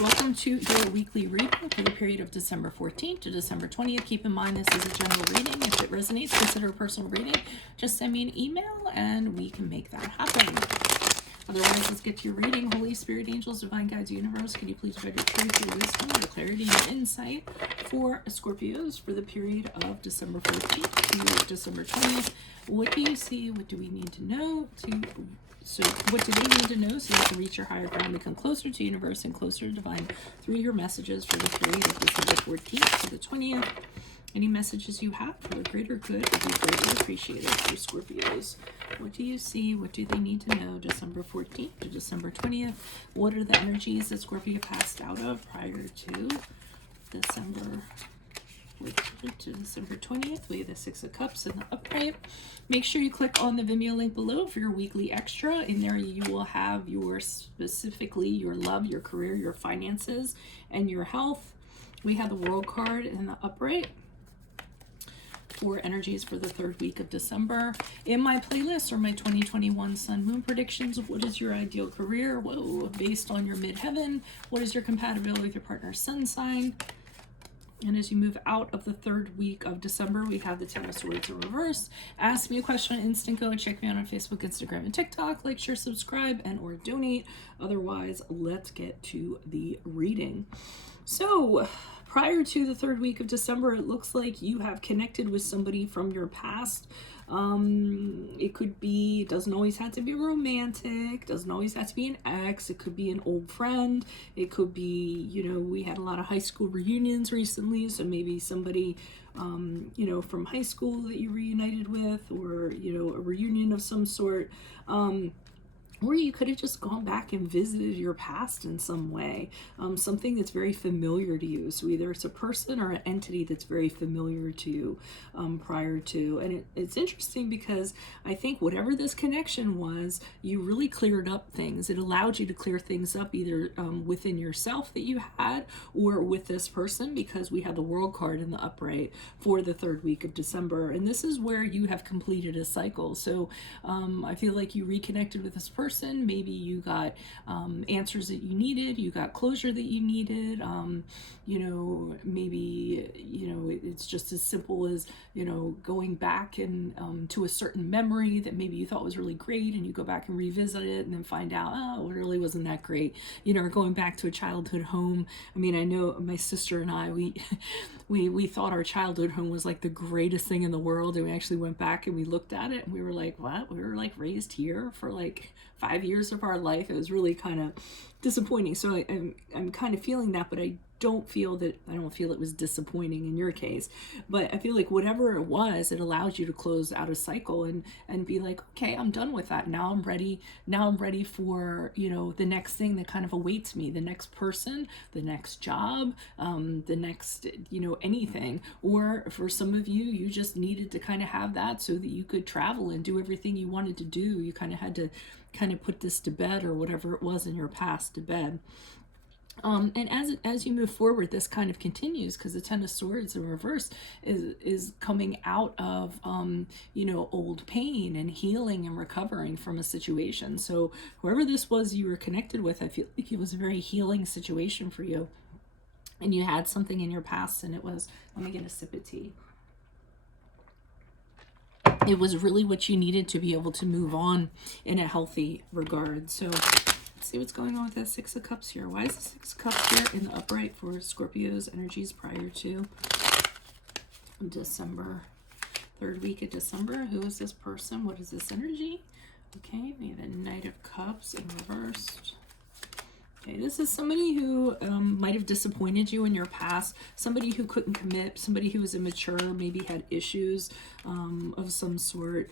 Welcome to your weekly reading for the period of December 14th to December 20th. Keep in mind this is a general reading. If it resonates, consider a personal reading. Just send me an email and we can make that happen. Otherwise, let's get to your reading. Holy Spirit, angels, divine guides, universe, can you please provide your truth, your wisdom, your clarity, and insight for Scorpios for the period of December 14th to December 20th? What do you see? What do we need to know? So what do they need to know so you can reach your higher ground, become closer to universe and closer to divine through your messages for the period of December 14th to the 20th? Any messages you have for the greater good would be greatly appreciated for Scorpios. What do you see? What do they need to know December 14th to December 20th? What are the energies that Scorpio passed out of prior to December 14th to December 20th? We have the Six of Cups in the upright. Make sure you click on the Vimeo link below for your weekly extra. In there you will have your specifically your love, your career, your finances, and your health. We have the World card in the upright for energies for the third week of December. In my playlist are my 2021 Sun Moon predictions. What is your ideal career? Whoa, based on your midheaven. What is your compatibility with your partner's sun sign? And as you move out of the third week of December, we have the Ten of Swords in reverse. Ask me a question on Instant Go and check me out on Facebook, Instagram, and TikTok. Like, share, subscribe, and or donate. Otherwise, let's get to the reading. So, prior to the third week of December, it looks like you have connected with somebody from your past. It could be, it doesn't always have to be romantic, doesn't always have to be an ex, it could be an old friend, it could be, you know, we had a lot of high school reunions recently, so maybe somebody, you know, from high school that you reunited with, or, you know, a reunion of some sort. Or you could have just gone back and visited your past in some way, something that's very familiar to you. So either it's a person or an entity that's very familiar to you prior to. And it's interesting because I think whatever this connection was, you really cleared up things. It allowed you to clear things up either within yourself that you had or with this person, because we have the World card in the upright for the third week of December. And this is where you have completed a cycle. So I feel like you reconnected with this person. Maybe you got answers that you needed, you got closure that you needed, you know, maybe, you know, it's just as simple as, you know, going back and to a certain memory that maybe you thought was really great, and you go back and revisit it and then find out, oh, it really wasn't that great, you know, or going back to a childhood home. I mean, I know my sister and I, we thought our childhood home was like the greatest thing in the world, and we actually went back and we looked at it and we were like, what? We were like raised here for like 5 years of our life. It was really kind of disappointing. So I'm kind of feeling that, but I don't feel it was disappointing in your case, but I feel like whatever it was, it allows you to close out a cycle and be like, okay, I'm done with that. Now I'm ready for, you know, the next thing that kind of awaits me, the next person, the next job, the next, you know, anything. Or for some of you, you just needed to kind of have that so that you could travel and do everything you wanted to do. You kind of had to kind of put this to bed, or whatever it was in your past, to bed. And as you move forward, this kind of continues, because the Ten of Swords in reverse is coming out of, you know, old pain and healing and recovering from a situation. So whoever this was you were connected with, I feel like it was a very healing situation for you. And you had something in your past, and it was, let me get a sip of tea. It was really what you needed to be able to move on in a healthy regard. So let's see what's going on with that Six of Cups here. Why is the Six of Cups here in the upright for Scorpio's energies prior to December? Third week of December. Who is this person? What is this energy? Okay, we have a Knight of Cups in reversed. Okay, this is somebody who might have disappointed you in your past, somebody who couldn't commit, somebody who was immature, maybe had issues of some sort.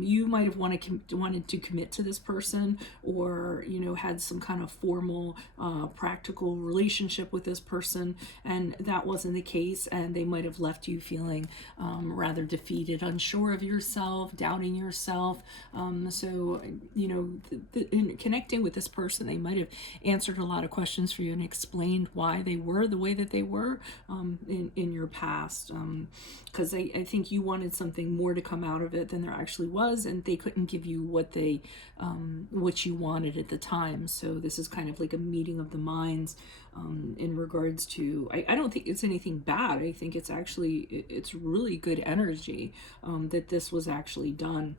You might have wanted to commit to this person, or, you know, had some kind of formal, practical relationship with this person, and that wasn't the case, and they might have left you feeling rather defeated, unsure of yourself, doubting yourself. So, you know, in connecting with this person, they might have answered a lot of questions for you and explained why they were the way that they were in your past, because I think you wanted something more to come out of it than there actually actually was, and they couldn't give you what you wanted at the time. So this is kind of like a meeting of the minds in regards to, I don't think it's anything bad. I think it's actually, it's really good energy that this was actually done.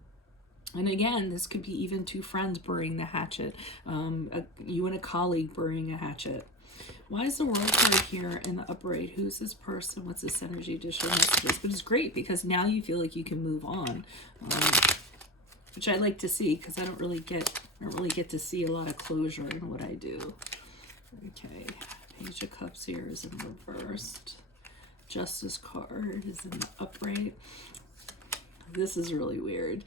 And again, this could be even two friends burying the hatchet, you and a colleague burying a hatchet. Why is the World card here in the upright? Who's this person? What's this energy? Additional messages. But it's great because now you feel like you can move on, which I like to see because I don't really get to see a lot of closure in what I do. Okay, Page of Cups here is in reversed. Justice card is in the upright. This is really weird.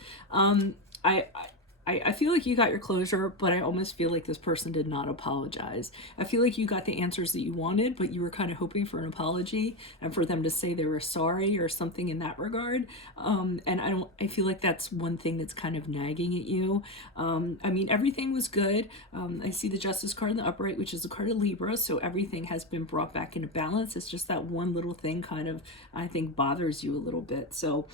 I feel like you got your closure, but I almost feel like this person did not apologize. I feel like you got the answers that you wanted, but you were kind of hoping for an apology and for them to say they were sorry or something in that regard. And I feel like that's one thing that's kind of nagging at you. I mean, everything was good. I see the Justice card in the upright, which is a card of Libra, so everything has been brought back into balance. It's just that one little thing kind of, I think, bothers you a little bit. So,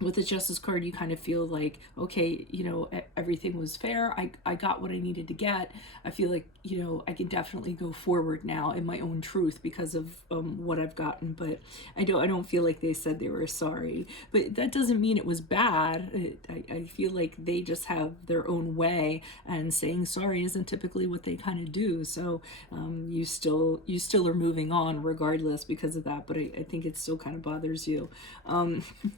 with the Justice card, you kind of feel like, okay, you know, everything was fair. I got what I needed to get. I feel like, you know, I can definitely go forward now in my own truth because of what I've gotten. But I don't feel like they said they were sorry. But that doesn't mean it was bad. I feel like they just have their own way, and saying sorry isn't typically what they kind of do. So you still are moving on regardless because of that. But I think it still kind of bothers you,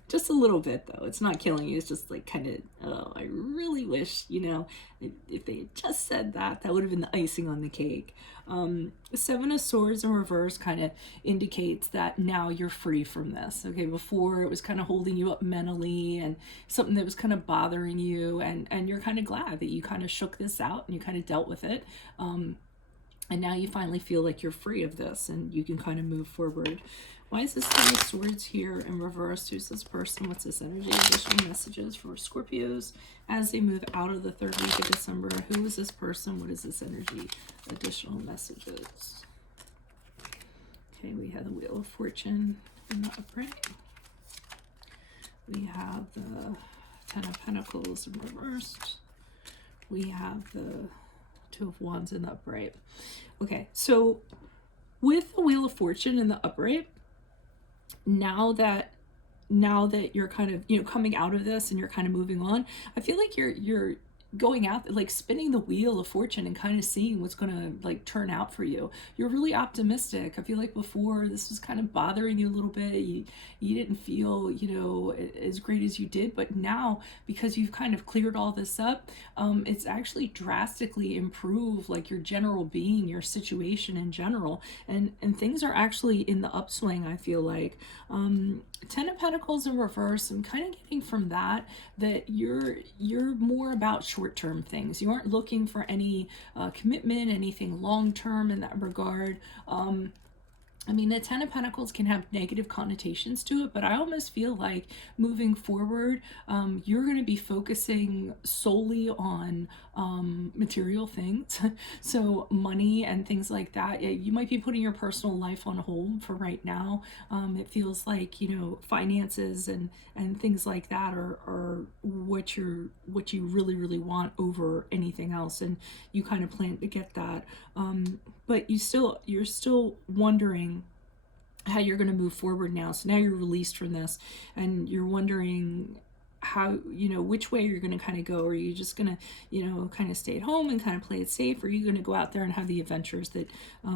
just a little bit. Though it's not killing you, it's just like kind of, oh, I really wish, you know, if they had just said that would have been the icing on the cake. Seven of Swords in reverse kind of indicates that now you're free from this. Okay, before it was kind of holding you up mentally and something that was kind of bothering you, and you're kind of glad that you kind of shook this out and you kind of dealt with it. And now you finally feel like you're free of this and you can kind of move forward. Why is this Ten of Swords here in reverse? Who's this person? What's this energy? Additional messages for Scorpios as they move out of the third week of December. Who is this person? What is this energy? Additional messages. Okay, we have the Wheel of Fortune in the upright. We have the Ten of Pentacles in reversed. We have the Two of Wands in the upright. Okay, so with the Wheel of Fortune in the upright, now that you're kind of, you know, coming out of this and you're kind of moving on, I feel like you're going out, like spinning the wheel of fortune and kind of seeing what's going to like turn out for you. You're really optimistic. I feel like before this was kind of bothering you a little bit. You didn't feel, you know, as great as you did, but now because you've kind of cleared all this up, it's actually drastically improved like your general being, your situation in general, and things are actually in the upswing. I feel like Ten of Pentacles in reverse, I'm kind of getting from that you're more about short-term things. You aren't looking for any commitment, anything long-term in that regard. I mean, the Ten of Pentacles can have negative connotations to it, but I almost feel like moving forward, you're going to be focusing solely on material things. So money and things like that. You might be putting your personal life on hold for right now. It feels like, you know, finances and things like that are what you really, really want over anything else. And you kind of plan to get that. But you're still wondering how you're going to move forward now. So now you're released from this and you're wondering how, you know, which way you're going to kind of go. Are you just going to, you know, kind of stay at home and kind of play it safe? Or are you going to go out there and have the adventures that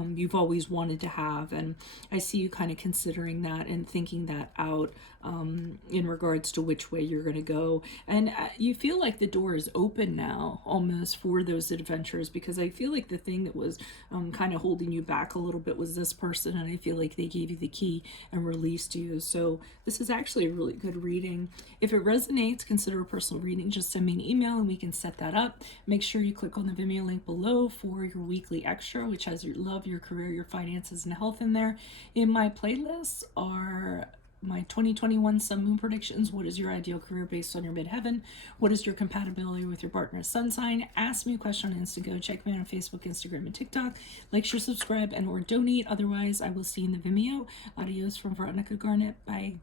you've always wanted to have? And I see you kind of considering that and thinking that out in regards to which way you're going to go. And you feel like the door is open now almost for those adventures, because I feel like the thing that was kind of holding you back a little bit was this person, and I feel like they gave you the key and released you. So this is actually a really good reading. If it resonates, consider a personal reading. Just send me an email and we can set that up. Make sure you click on the Vimeo link below for your weekly extra, which has your love, your career, your finances, and health in there. In my playlists are my 2021 Sun Moon predictions. What is your ideal career based on your midheaven? What is your compatibility with your partner's sun sign? Ask me a question on Instago. Check me out on Facebook, Instagram, and TikTok. Like, share, subscribe, and or donate. Otherwise, I will see you in the Vimeo. Adios from Veronica Garnett. Bye.